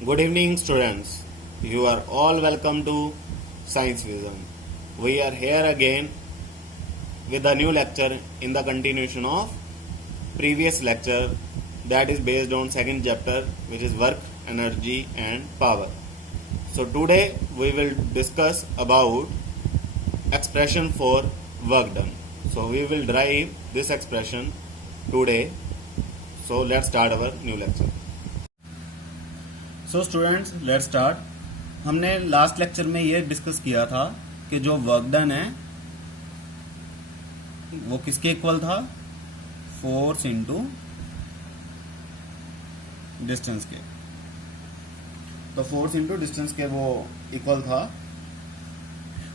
Good evening, students. You are all welcome to Science Vision. We are here again with a new lecture in the continuation of previous lecture that is based on second chapter, which is work, energy and power. So today we will discuss about expression for work done. So we will derive this expression today. So let's start our new lecture. So students let's start. हमने last lecture में ये discuss किया था कि जो work done है वो किसके इक्वल था, फोर्स इनटू डिस्टेंस के। तो फोर्स इनटू डिस्टेंस के वो इक्वल था।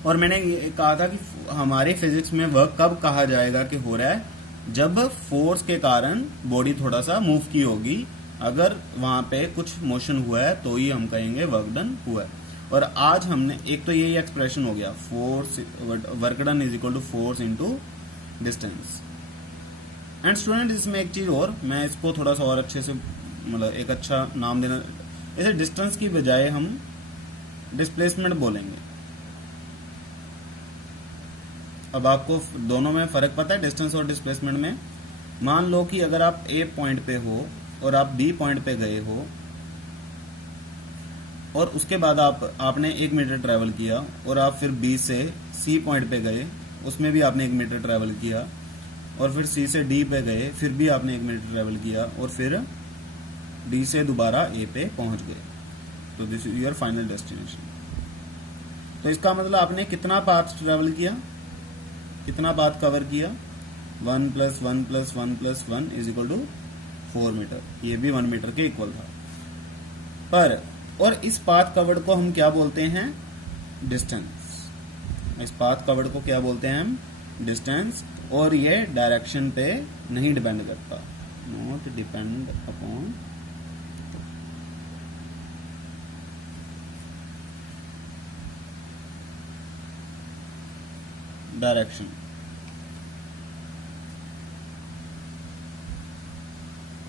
और मैंने ये कहा था कि हमारे फिजिक्स में वर्क कब कहा जाएगा कि हो रहा है, जब फोर्स के कारण बॉडी थोड़ा सा मूव की होगी। अगर वहां पे कुछ मोशन हुआ है तो ही हम कहेंगे वर्क डन हुआ है। और आज हमने एक तो यही एक्सप्रेशन हो गया, force work done is equal to force into distance. And student इसमें एक चीज और, मैं इसको थोड़ा सा और अच्छे से मतलब एक अच्छा नाम देना, इसे डिस्टेंस की बजाय हम डिस्प्लेसमेंट बोलेंगे। अब आपको दोनों में फर्क पता है, डिस्टेंस और डिस्प्लेसमेंट में। मान लो कि अगर आप ए पॉइंट पे हो और आप बी पॉइंट पे गए हो और उसके बाद आपने 1 मीटर ट्रेवल किया और आप फिर बी से सी पॉइंट पे गए, उसमें भी आपने 1 मीटर ट्रेवल किया और फिर सी से डी पे गए, फिर भी आपने 1 मीटर ट्रेवल किया और फिर डी से दोबारा ए पे पहुंच गए। तो this is your final destination. तो इसका मतलब आपने कितना पाथ ट्रेवल किया, कितना पाथ कवर किया, 1 + 1 + 1 + 1 इज इक्वल टू 4 मीटर। ये भी 1 मीटर के इक्वल था। पर और इस पाथ कवर्ड को हम क्या बोलते हैं, डिस्टेंस। इस पाथ कवर्ड को क्या बोलते हैं हम, डिस्टेंस। और ये डायरेक्शन पे नहीं डिपेंड करता, not depend upon direction.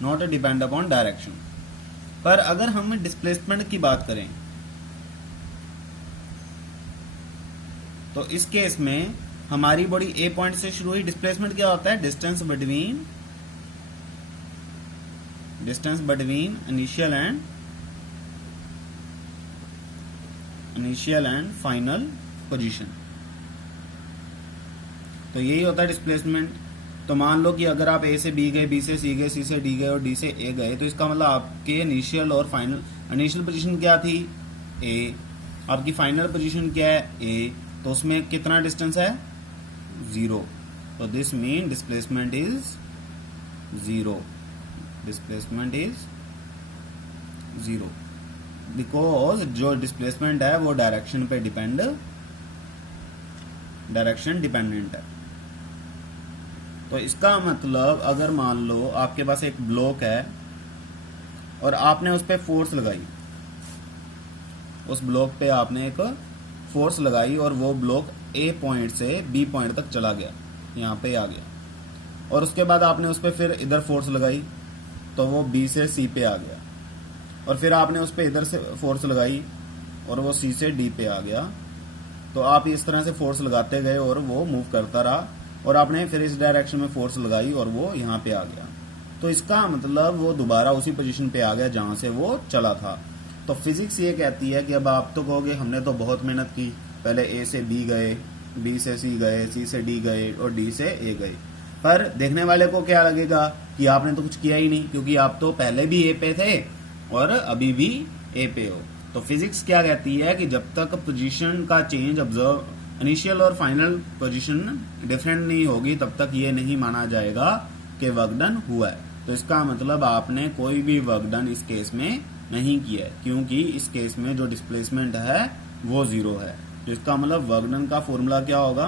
Not depend upon direction. पर अगर हम डिस्प्लेसमेंट की बात करें तो इस केस में हमारी बॉडी ए पॉइंट से शुरू हुई। डिस्प्लेसमेंट क्या होता है, distance between initial and final position. तो यही होता है डिस्प्लेसमेंट। तो मान लो कि अगर आप ए से बी गए, बी से सी गए, सी से डी गए और डी से ए गए, तो इसका मतलब आपके इनिशियल और फाइनल, इनिशियल पोजीशन क्या थी, ए, आपकी फाइनल पोजीशन क्या है, ए, तो उसमें कितना डिस्टेंस है, 0। तो this mean displacement is 0। Displacement is 0 because जो डिस्प्लेसमेंट है वो डायरेक्शन डिपेंडेंट है। तो इसका मतलब अगर मान लो आपके पास एक ब्लॉक है और आपने उस पर फोर्स लगाई, उस ब्लॉक पे आपने एक फोर्स लगाई और वो ब्लॉक ए पॉइंट से बी पॉइंट तक चला गया, यहाँ पे आ गया। और उसके बाद आपने उस पर फिर इधर फोर्स लगाई तो वो बी से सी पे आ गया। और फिर आपने उस पर इधर से फोर्स लगाई और वो सी से डी पे आ गया। तो आप इस तरह से फोर्स लगाते गए और वो मूव करता रहा और आपने फिर इस डायरेक्शन में फोर्स लगाई और वो यहाँ पे आ गया। तो इसका मतलब वो दोबारा उसी पोजीशन पे आ गया जहां से वो चला था। तो फिजिक्स ये कहती है कि अब आप तो कहोगे हमने तो बहुत मेहनत की, पहले ए से बी गए, बी से सी गए, सी से डी गए और डी से ए गए। पर देखने वाले को क्या लगेगा कि आपने तो कुछ किया ही नहीं, क्योंकि आप तो पहले भी ए पे थे और अभी भी ए पे हो। तो फिजिक्स क्या कहती है कि जब तक पोजीशन का चेंज ऑब्जर्व, इनिशियल और फाइनल पोजीशन डिफरेंट नहीं होगी, तब तक ये नहीं माना जाएगा कि वर्क डन हुआ है। तो इसका मतलब आपने कोई भी वर्क डन इस केस में नहीं किया है, क्योंकि इस केस में जो डिस्प्लेसमेंट है वो 0 है। तो इसका मतलब वर्क डन का फॉर्मूला क्या होगा,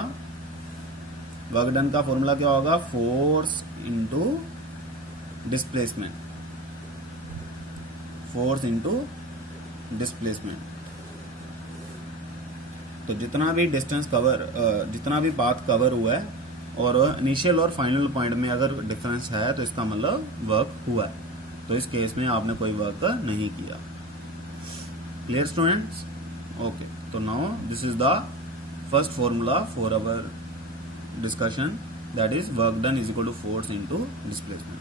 वर्क डन का फॉर्मूला क्या होगा, force into displacement, force into displacement. तो जितना भी डिस्टेंस कवर, जितना भी पाथ कवर हुआ है और इनिशियल और फाइनल पॉइंट में अगर डिफरेंस है तो इसका मतलब वर्क हुआ है। तो इस केस में आपने कोई वर्क नहीं किया। Clear, students? Okay, so now this is the first formula for our discussion, that is work done is equal to force into displacement.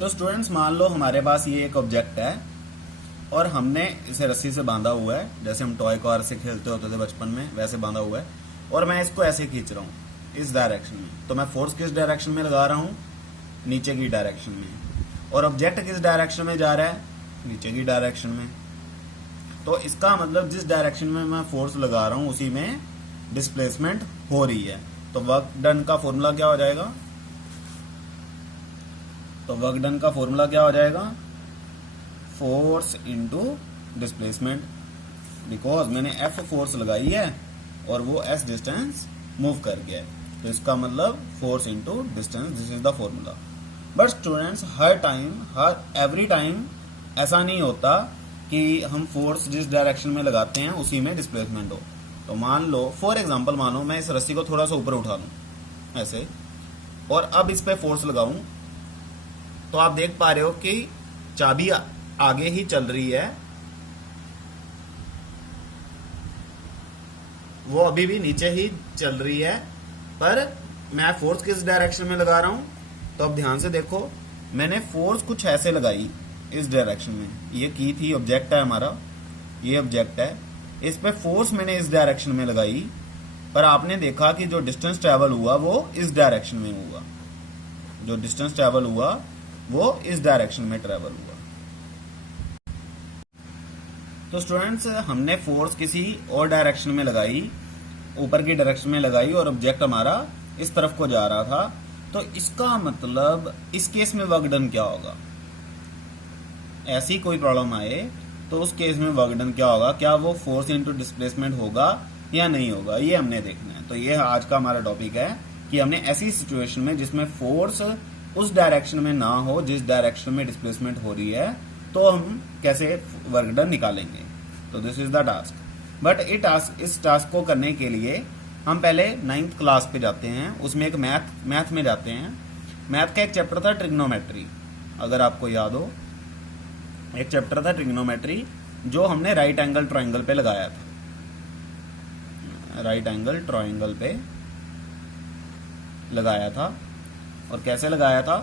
तो स्टूडेंट्स मान लो हमारे पास ये एक ऑब्जेक्ट है और हमने इसे रस्सी से बांधा हुआ है, जैसे हम टॉय कार से खेलते होते थे बचपन में वैसे बांधा हुआ है, और मैं इसको ऐसे खींच रहा हूँ इस डायरेक्शन में। तो मैं फोर्स किस डायरेक्शन में लगा रहा हूँ? नीचे की डायरेक्शन में। और ऑब्जेक्ट किस डायरेक्शन में जा रहा है? नीचे की डायरेक्शन में। तो इसका मतलब जिस डायरेक्शन में मैं फोर्स लगा रहा हूं उसी में डिस्प्लेसमेंट हो रही है। तो वर्क डन का फॉर्मूला क्या हो जाएगा? फोर्स इनटू डिस्प्लेसमेंट, बिकॉज मैंने एफ फोर्स लगाई है और वो एस डिस्टेंस मूव कर गया है, तो इसका मतलब force into distance, this is the formula. But students every time ऐसा नहीं होता कि हम फोर्स जिस डायरेक्शन में लगाते हैं उसी में डिस्प्लेसमेंट हो। तो मान लो फॉर एग्जांपल, मानो मैं इस रस्सी को थोड़ा सा ऊपर उठा लूं ऐसे, और अब इस पे फोर्स लगाऊं, तो आप देख पा रहे हो कि चाबी आगे ही चल रही है, वो अभी भी नीचे ही चल रही है, पर मैं फोर्स किस डायरेक्शन में लगा रहा हूं? तो अब ध्यान से देखो, मैंने फोर्स कुछ ऐसे लगाई इस डायरेक्शन में। ये की थी, ऑब्जेक्ट है हमारा, ये ऑब्जेक्ट है, इस पे फोर्स मैंने इस डायरेक्शन में लगाई, पर आपने देखा कि जो डिस्टेंस ट्रेवल हुआ वो इस डायरेक्शन में हुआ, जो डिस्टेंस ट्रेवल हुआ वो इस डायरेक्शन में ट्रेवल हुआ। तो स्टूडेंट्स हमने फोर्स किसी और डायरेक्शन में लगाई, ऊपर की डायरेक्शन में लगाई, और ऑब्जेक्ट हमारा इस तरफ को जा रहा था। तो इसका मतलब इस केस में वर्क डन क्या होगा? ऐसी कोई प्रॉब्लम आए तो उस केस में वर्क डन क्या होगा? क्या वो फोर्स इनटू डिस्प्लेसमेंट होगा या नहीं होगा, ये हमने देखना है। तो ये आज का हमारा टॉपिक है कि हमने ऐसी सिचुएशन में जिसमें फोर्स उस डायरेक्शन में ना हो जिस डायरेक्शन में डिस्प्लेसमेंट हो रही है, तो हम कैसे वर्क डन निकालेंगे। तो this is the task. But इस टास्क को करने के लिए हम पहले 9th क्लास पे जाते हैं, उसमें एक मैथ में जाते हैं। मैथ का एक चैप्टर था ट्रिग्नोमेट्री, अगर आपको याद हो, एक चैप्टर था ट्रिग्नोमेट्री जो हमने राइट एंगल ट्रायंगल पे लगाया था, राइट एंगल ट्रायंगल पे लगाया था। और कैसे लगाया था?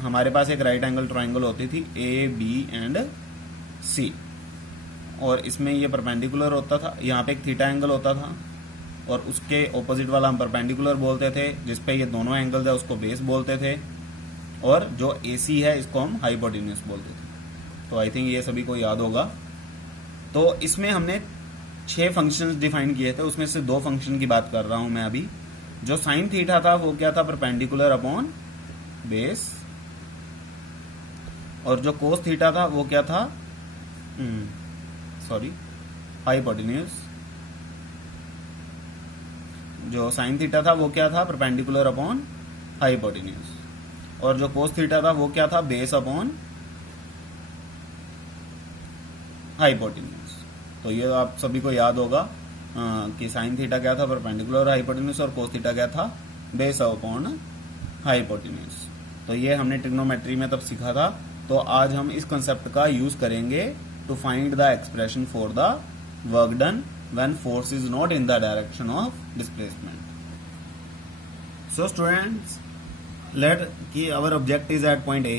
हमारे पास एक राइट एंगल ट्रायंगल होती थी ए बी एंड सी, और इसमें ये परपेंडिकुलर होता था, यहाँ पे एक थीटा एंगल होता था, और उसके ऑपोजिट वाला हम परपेंडिकुलर बोलते थे, जिसपे ये दोनों एंगल्स है उसको बेस बोलते थे, और जो AC है इसको हम हाइपोटेन्यूज बोलते थे। तो आई थिंक ये सभी को याद होगा। तो इसमें हमने 6 फंक्शंस डिफाइन किए थे, उसमें से 2 फंक्शन की बात कर रहा हूं मैं अभी। जो साइन थीटा था वो क्या था? परपेंडिकुलर अपॉन बेस, और जो कोस थीटा था वो क्या था? हाइपोटेन्यूज। जो साइन थीटा था वो क्या था? परपेंडिकुलर अपॉन हाइपोटेन्यूज, और जो कोस थीटा था वो क्या था? Base upon hypotenuse. तो ये आप सभी को याद होगा कि साइन थीटा क्या था? परपेंडिकुलर हाइपोटेन्यूज, और कोस थीटा क्या था? Base upon hypotenuse. तो ये हमने ट्रिग्नोमेट्री में तब सीखा था। तो आज हम इस कंसेप्ट का यूज करेंगे to find the expression for the work done when force is not in the direction of displacement. So students, let कि our object is at point A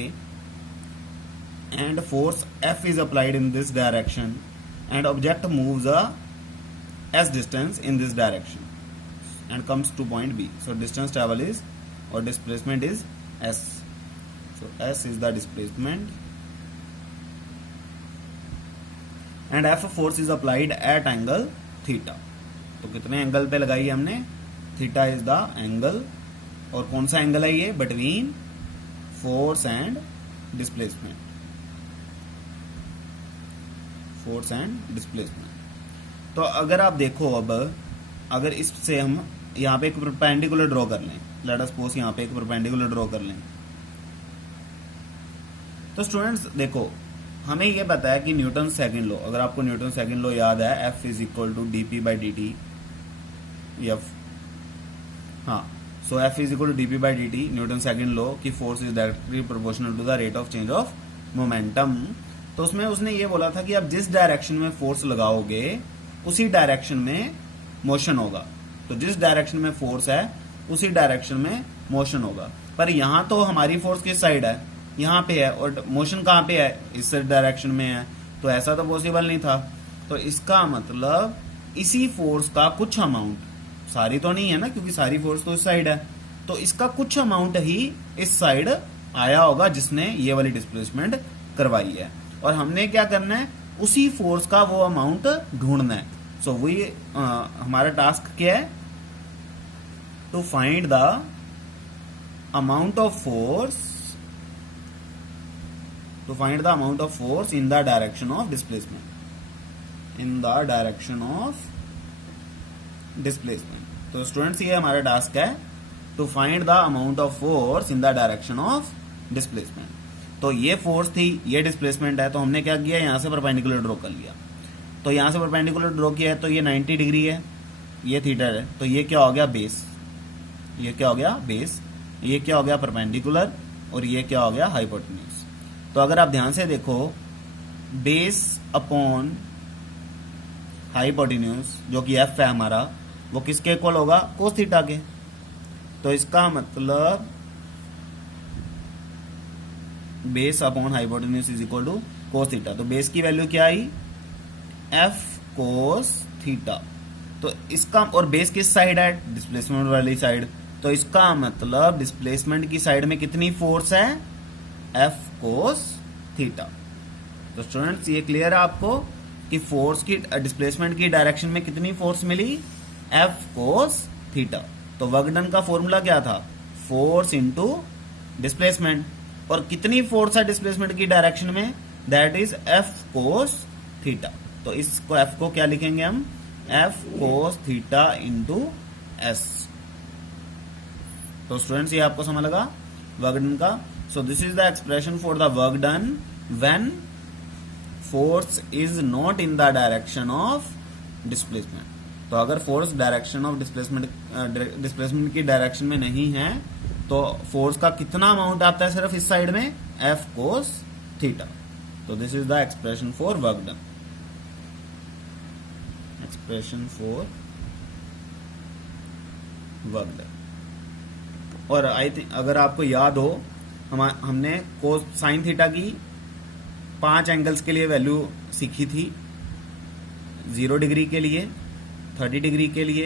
and force F is applied in this direction and object moves a s distance in this direction and comes to point B. So distance travel is, or displacement is s. So s is the displacement and F force is applied at angle theta. तो कितने angle पे लगाई है हमने? Theta is the angle, और कौन सा angle है ये? Between force and displacement, force and displacement. तो अगर आप देखो, अब अगर इससे हम यहाँ पे एक परपेंडिकुलर ड्रॉ कर लें, लेट अस सपोज यहाँ पे एक परपेंडिकुलर ड्रॉ कर लें, तो स्टूडेंट्स देखो, हमें ये पता है कि न्यूटन सेकंड लॉ, अगर आपको न्यूटन सेकंड लॉ याद है, F is equal to dp by dt, F, हाँ। So F is equal to DP by D T, Newton second law कि force is directly proportional to the rate of change of momentum. तो उसमें उसने ये बोला था कि आप जिस डायरेक्शन में फोर्स लगाओगे उसी डायरेक्शन में मोशन होगा। तो जिस डायरेक्शन में फोर्स है उसी डायरेक्शन में मोशन होगा। पर यहां तो हमारी फोर्स किस साइड है, यहाँ पे है, और मोशन कहाँ पे है, इस डायरेक्शन में है। तो ऐसा तो पॉसिबल नहीं था। तो इसका मतलब इसी फोर्स का कुछ अमाउंट, सारी तो नहीं है ना क्योंकि सारी फोर्स तो इस साइड है, तो इसका कुछ अमाउंट ही इस साइड आया होगा जिसने ये वाली डिस्प्लेसमेंट करवाई है। और हमने क्या करना है, उसी फोर्स का वो अमाउंट ढूंढना है। सो वही हमारा टास्क क्या है, to find the amount of force, to find the amount of force in the direction of displacement, in the direction of displacement। तो स्टूडेंट्स ये हमारा टास्क है, to find the amount of force in the direction of displacement. तो ये force थी, ये displacement है, तो हमने क्या किया, यहां से परपेंडिकुलर ड्रॉ कर लिया। तो यहां से परपेंडिकुलर ड्रॉ किया है तो ये 90 डिग्री है, ये थीटा है, तो ये क्या हो गया बेस, ये क्या हो गया बेस, ये क्या हो गया परपेंडिकुलर, और ये क्या हो गया हाइपोटेन्यूज। तो अगर आप ध्यान से देखो, बेस अपॉन हाइपोटेन्यूज जो कि एफ है हमारा, वो किसके इक्वल होगा, कोस थीटा के। तो इसका मतलब base upon hypotenuse is equal to cos theta. तो बेस की वैल्यू क्या आई, एफ कोस थीटा। तो इसका, और बेस किस साइड है, डिस्प्लेसमेंट वाली साइड। तो इसका मतलब डिस्प्लेसमेंट की साइड में कितनी फोर्स है, एफ कोस थीटा। तो स्टूडेंट्स ये क्लियर है आपको कि फोर्स की, डिस्प्लेसमेंट की डायरेक्शन में कितनी फोर्स मिली, एफ कोस थीटा। तो वर्क डन का फॉर्मूला क्या था, फोर्स इनटू डिस्प्लेसमेंट, और कितनी फोर्स है डिस्प्लेसमेंट की डायरेक्शन में, that is F cos theta. तो इसको एफ को क्या लिखेंगे हम, F cos theta into S. तो स्टूडेंट्स ये आपको समझ लगा वर्क डन का। So this is the expression for the work done when force is not in the direction of displacement। तो अगर फोर्स डायरेक्शन ऑफ डिस्प्लेसमेंट की डायरेक्शन में नहीं है तो फोर्स का कितना अमाउंट आता है सिर्फ इस साइड में, एफ कोस थीटा। तो this is the expression for work done, expression for work done. और आई थिंक अगर आपको याद हो, हमने कोस साइन थीटा की 5 एंगल्स के लिए वैल्यू सीखी थी, 0 डिग्री के लिए, 30 डिग्री के लिए,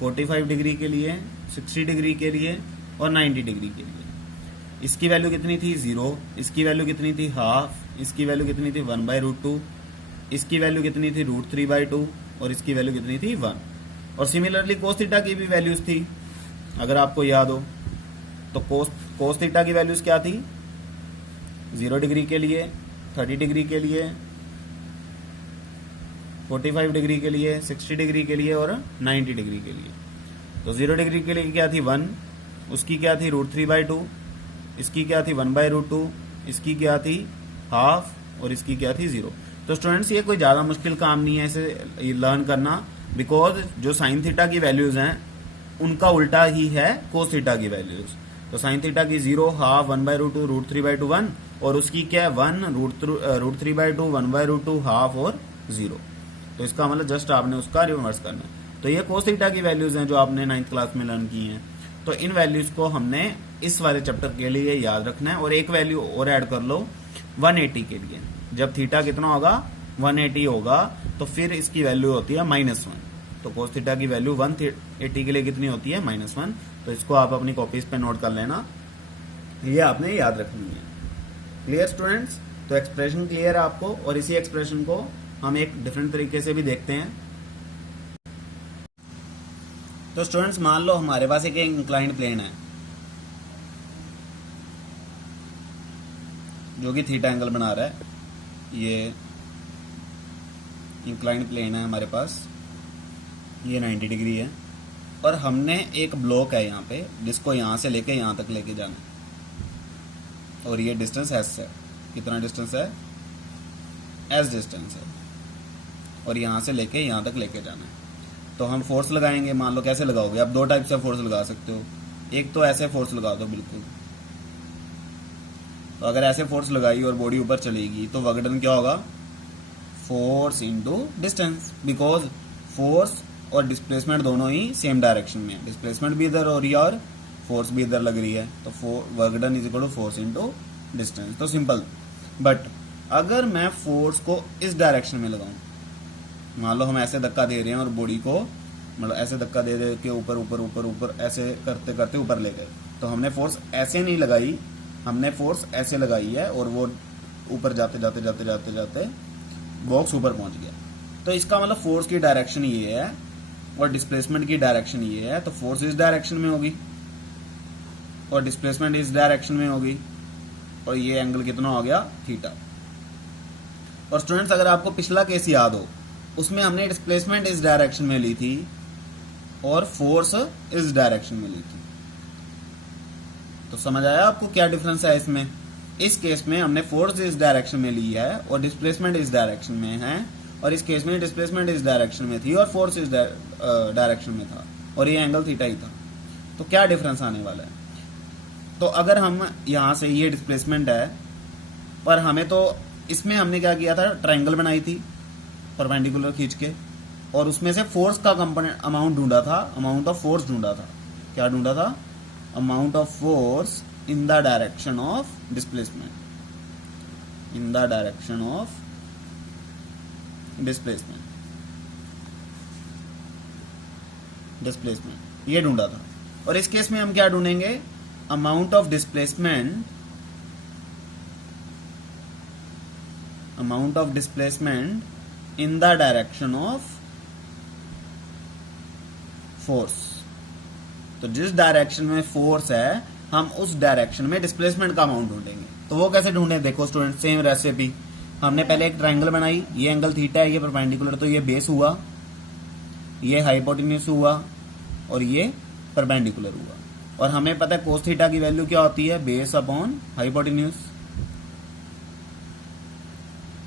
45 डिग्री के लिए, 60 डिग्री के लिए और 90 डिग्री के लिए। इसकी वैल्यू कितनी थी 0, इसकी वैल्यू कितनी थी हाफ, इसकी वैल्यू कितनी थी 1/√2, इसकी वैल्यू कितनी थी √3/2 और इसकी वैल्यू कितनी थी 1। और सिमिलरली कोस थीटा की भी वैल्यूज थी अगर आपको याद हो। तो कोस थीटा की वैल्यूज क्या थी, 0 डिग्री के लिए, 30 डिग्री के लिए, 45 डिग्री के लिए, 60 डिग्री के लिए और 90 डिग्री के लिए। तो 0 डिग्री के लिए क्या थी 1, उसकी क्या थी √3/2, इसकी क्या थी 1/√2, इसकी क्या थी हाफ और इसकी क्या थी 0। तो स्टूडेंट्स ये कोई ज़्यादा मुश्किल काम नहीं है इसे लर्न करना, बिकॉज जो साइन थीटा की वैल्यूज हैं उनका उल्टा ही है कोस थीटा की वैल्यूज। तो साइन थीटा की 0, हाफ, 1/√2, √3/2, 1 और उसकी क्या है 1, √3/2, 1/√2, हाफ और 0। तो इसका मतलब जस्ट आपने उसका रिवर्स करना है। तो ये कोस थीटा की वैल्यूज हैं जो आपने 9th क्लास में लर्न की हैं। तो इन वैल्यूज को हमने इस वाले चैप्टर के लिए याद रखना है। और एक वैल्यू और ऐड कर लो 180 के लिए। जब थीटा कितना होगा 180 होगा तो फिर इसकी वैल्यू होती है -1। तो कोस थीटा की वैल्यू 180 के लिए कितनी होती है -1। तो इसको आप अपनी कॉपीज पे नोट कर लेना, ये आपने याद रखनी है। Clear students? तो एक्सप्रेशन क्लियर है आपको, और इसी एक्सप्रेशन को हम एक डिफरेंट तरीके से भी देखते हैं। तो स्टूडेंट्स मान लो हमारे पास एक इंक्लाइंड प्लेन है जो कि थीटा एंगल बना रहा है। ये इंक्लाइंड प्लेन है हमारे पास, ये 90 डिग्री है और हमने एक ब्लॉक है यहाँ पे जिसको यहाँ से लेके यहाँ तक लेके जाना है और ये डिस्टेंस एस है। कितना डिस्टेंस है? एस डिस्टेंस है और यहाँ से लेके यहाँ तक लेके जाना है। तो हम फोर्स लगाएंगे, मान लो कैसे लगाओगे आप, दो टाइप से फोर्स लगा सकते हो। एक तो ऐसे फोर्स लगा दो बिल्कुल, तो अगर ऐसे फोर्स लगाई और बॉडी ऊपर चलेगी तो वर्क डन क्या होगा, force into distance, because force और डिस्प्लेसमेंट दोनों ही सेम डायरेक्शन में है, डिस्प्लेसमेंट भी इधर हो रही है और फोर्स भी इधर लग रही है, तो work done is equal to force into distance. तो सिंपल। बट अगर मैं फोर्स को इस डायरेक्शन में लगाऊं, मान लो हम ऐसे धक्का दे रहे हैं और बॉडी को मतलब ऐसे धक्का दे दे के ऊपर ऊपर ऊपर ऊपर ऐसे करते करते ऊपर ले गए, तो हमने फोर्स ऐसे नहीं लगाई, हमने फोर्स ऐसे लगाई है और वो ऊपर जाते जाते जाते जाते जाते बॉक्स ऊपर पहुंच गया। तो इसका मतलब फोर्स की डायरेक्शन ये है और डिस्प्लेसमेंट की डायरेक्शन ये है, तो फोर्स इस डायरेक्शन में होगी और डिस्प्लेसमेंट इस डायरेक्शन में होगी, और ये एंगल कितना हो गया, थीटा। और स्टूडेंट्स अगर आपको पिछला केस याद हो, उसमें हमने डिस्प्लेसमेंट इस डायरेक्शन में ली थी और फोर्स इस डायरेक्शन में ली थी। तो समझ आया आपको क्या डिफरेंस है इसमें? इस केस में हमने फोर्स इस डायरेक्शन में ली है और डिस्प्लेसमेंट इस डायरेक्शन में है, और इस केस में डिस्प्लेसमेंट इस डायरेक्शन में थी और फोर्स इस डायरेक्शन में था, और ये एंगल थीटा ही था। तो क्या डिफरेंस आने वाला है? तो अगर हम यहां से, ये डिस्प्लेसमेंट है, पर हमें तो इसमें हमने क्या किया था, ट्रायंगल बनाई थी परपेंडिकुलर खींच के, और उसमें से फोर्स का कंपोनेंट अमाउंट ढूंढा था, अमाउंट ऑफ फोर्स ढूंढा था। क्या ढूंढा था? Amount of force in the direction of displacement, in the direction of displacement, displacement ये ढूंढा था। और इस केस में हम क्या ढूंढेंगे? Amount of displacement, amount of displacement in the direction of force. तो जिस डायरेक्शन में फोर्स है, हम उस डायरेक्शन में डिस्प्लेसमेंट का अमाउंट ढूंढेंगे। तो वो कैसे ढूंढे? देखो स्टूडेंट, सेम रेसिपी। हमने पहले एक ट्रायंगल बनाई, ये एंगल थीटा है, ये परपेंडिकुलर, तो ये बेस हुआ, ये हाइपोटेन्यूज हुआ, और ये परपेंडिकुलर हुआ। और हमें पता है कोस थीटा की वैल्यू क्या होती है, बेस अपॉन हाइपोटेन्यूज।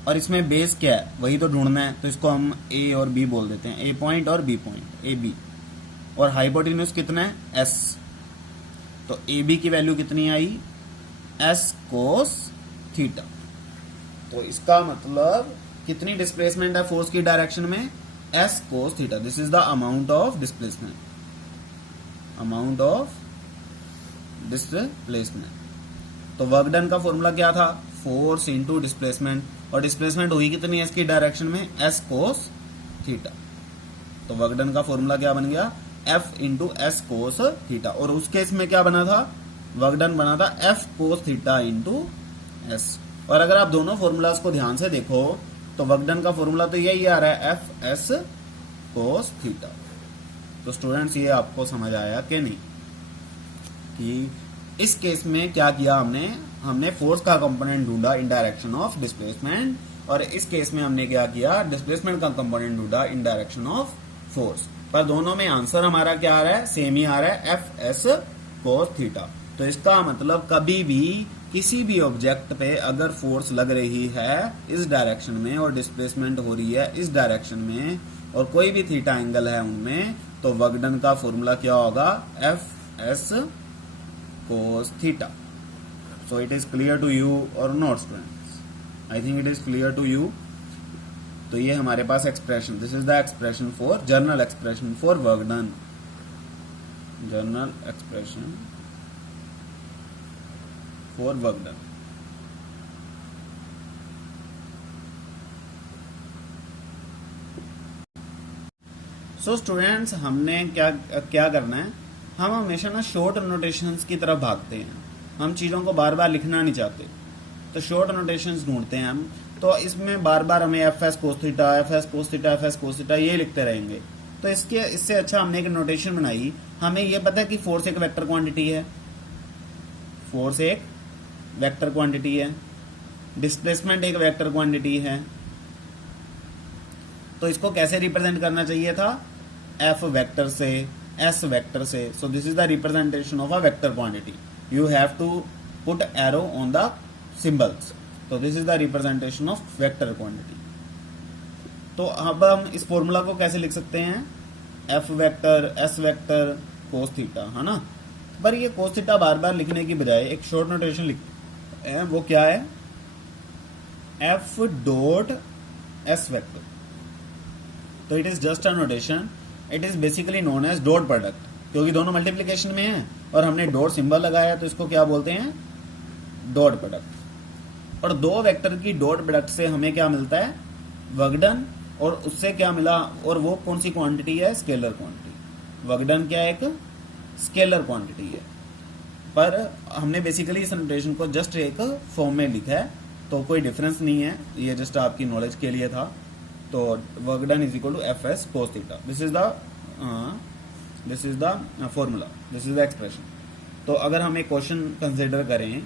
और इसमें बेस क्या है, वही तो ढूंढना है, तो इसको हम ए और बी बोल देते हैं, ए पॉइंट और बी पॉइंट, ए बी। और हाइपोटेन्यूज कितना है, एस। तो ए बी की वैल्यू कितनी आई, एस कोस थीटा। तो इसका मतलब कितनी डिस्प्लेसमेंट है फोर्स की डायरेक्शन में, S cos theta. This is the amount of displacement, amount of displacement. तो वर्क डन का फॉर्मूला क्या था, फोर्स इंटू डिस्प्लेसमेंट, और डिस्प्लेसमेंट हुई कितनी है इसकी डायरेक्शन में, एस कोस थीटा। तो वर्क डन का फॉर्मूला क्या बन गया, F into S cos theta. और उस केस में क्या बना था, वर्क डन बना था F cos theta into S. और अगर आप दोनों फॉर्मूलाज को ध्यान से देखो तो वर्क डन का फॉर्मूला तो यही आ रहा है, एफ एस कोस थीटा। तो स्टूडेंट्स ये आपको समझ आया कि नहीं कि इस केस में क्या किया हमने, हमने फोर्स का कंपोनेंट ढूंढा इन डायरेक्शन ऑफ डिस्प्लेसमेंट, और इस केस में हमने क्या किया, डिस्प्लेसमेंट का कंपोनेंट ढूंढा इन डायरेक्शन ऑफ फोर्स। पर दोनों में आंसर हमारा क्या आ रहा है, सेम ही आ रहा है, एफ एस कोस थीटा। तो इसका मतलब कभी भी किसी भी ऑब्जेक्ट पे अगर फोर्स लग रही है इस डायरेक्शन में और डिस्प्लेसमेंट हो रही है इस डायरेक्शन में, और कोई भी थीटा एंगल है उनमें, तो वर्क डन का फॉर्मूला क्या होगा, F S cos theta. So it is clear to you or not students? I think it is clear to you. तो ये हमारे पास expression, this is the expression for, general expression for work done, general expression for work done. So students, हमने क्या क्या करना है, हम हमेशा ना शॉर्ट नोटेशंस की तरफ भागते हैं, हम चीज़ों को बार बार लिखना नहीं चाहते, तो शॉर्ट नोटेशंस ढूंढते हैं हम। तो इसमें बार बार हमें F S cos theta, F S cos theta, F S cos theta ये लिखते रहेंगे। तो इससे अच्छा हमने एक नोटेशन बनाई, हमें ये पता है कि फोर्स एक वेक्टर क्वांटिटी है, फोर्स एक वेक्टर क्वांटिटी है, डिस्प्लेसमेंट एक वेक्टर क्वांटिटी है। तो इसको कैसे रिप्रेजेंट करना चाहिए था, एफ वेक्टर से, एस वेक्टर से। सो this is the representation of a vector quantity, you have to put arrow on the symbols. तो this is the representation of vector quantity. तो अब हम इस फॉर्मूला को कैसे लिख सकते हैं, F vector, S vector, cos theta, है ना। पर ये कोस थीटा बार बार लिखने की बजाय एक शॉर्ट नोटेशन लिखते हैं, वो क्या है, एफ डॉट एस वेक्टर। तो it is just a notation, it is basically known as dot product, क्योंकि दोनों मल्टीप्लिकेशन में है और हमने डॉट सिंबल लगाया, तो इसको क्या बोलते हैं, डॉट प्रोडक्ट। और दो वेक्टर की डॉट प्रोडक्ट से हमें क्या मिलता है, वर्क डन, और उससे क्या मिला, और वो कौन सी क्वांटिटी है, स्केलर क्वांटिटी। वर्क डन क्या है, एक स्केलर क्वांटिटी है। पर हमने बेसिकली इस नोटेशन को जस्ट एक फॉर्म में लिखा है, तो कोई डिफरेंस नहीं है, ये जस्ट आपकी नॉलेज के लिए था। तो work done is equal to F S cos theta, this is the formula, this is the expression. तो अगर हम एक क्वेश्चन कंसिडर करें,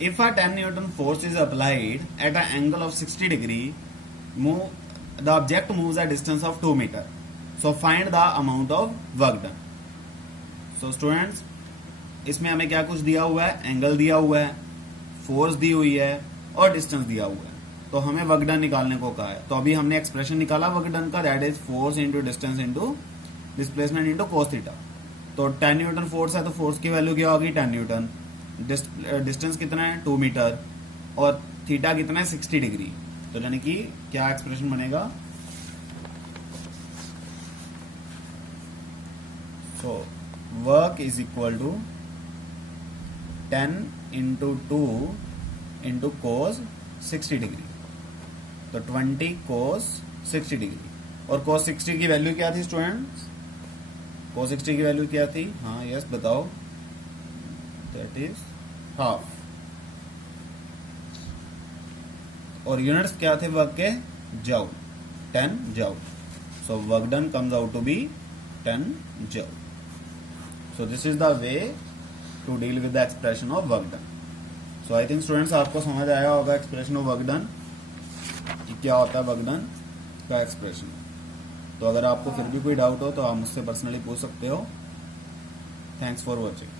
if a 10 Newton force is applied at an angle of 60 degree, the object moves a distance of 2 meter. So find the amount of work done. So students, इसमें हमें क्या कुछ दिया हुआ है, एंगल दिया हुआ है, फोर्स दी हुई है और डिस्टेंस दिया हुआ है। तो हमें वर्क डन निकालने को कहा है। तो अभी हमने एक्सप्रेशन निकाला वर्क डन का, that is force into distance into displacement into cos theta. तो 10 न्यूटन फोर्स है, तो फोर्स की वैल्यू क्या होगी, 10 न्यूटन। डिस्टेंस कितना है, 2 मीटर, और थीटा कितना है, 60 डिग्री। तो यानी कि क्या एक्सप्रेशन बनेगा, so work is equal to 10 into 2 into cos 60 degree, तो 20 कोस 60 डिग्री। और कोस 60 की वैल्यू क्या थी स्टूडेंट्स, कोस 60 की वैल्यू क्या थी, हाँ यस बताओ, दैट इज हाफ। और यूनिट्स क्या थे वर्क के, joule, 10 joule. So work done comes out to be 10 joule. So this is the way to deal with the expression of work done. So I think students आपको समझ आया होगा expression of work done कि क्या होता है work done का expression. तो अगर आपको फिर भी कोई डाउट हो तो आप मुझसे पर्सनली पूछ सकते हो। Thanks for watching.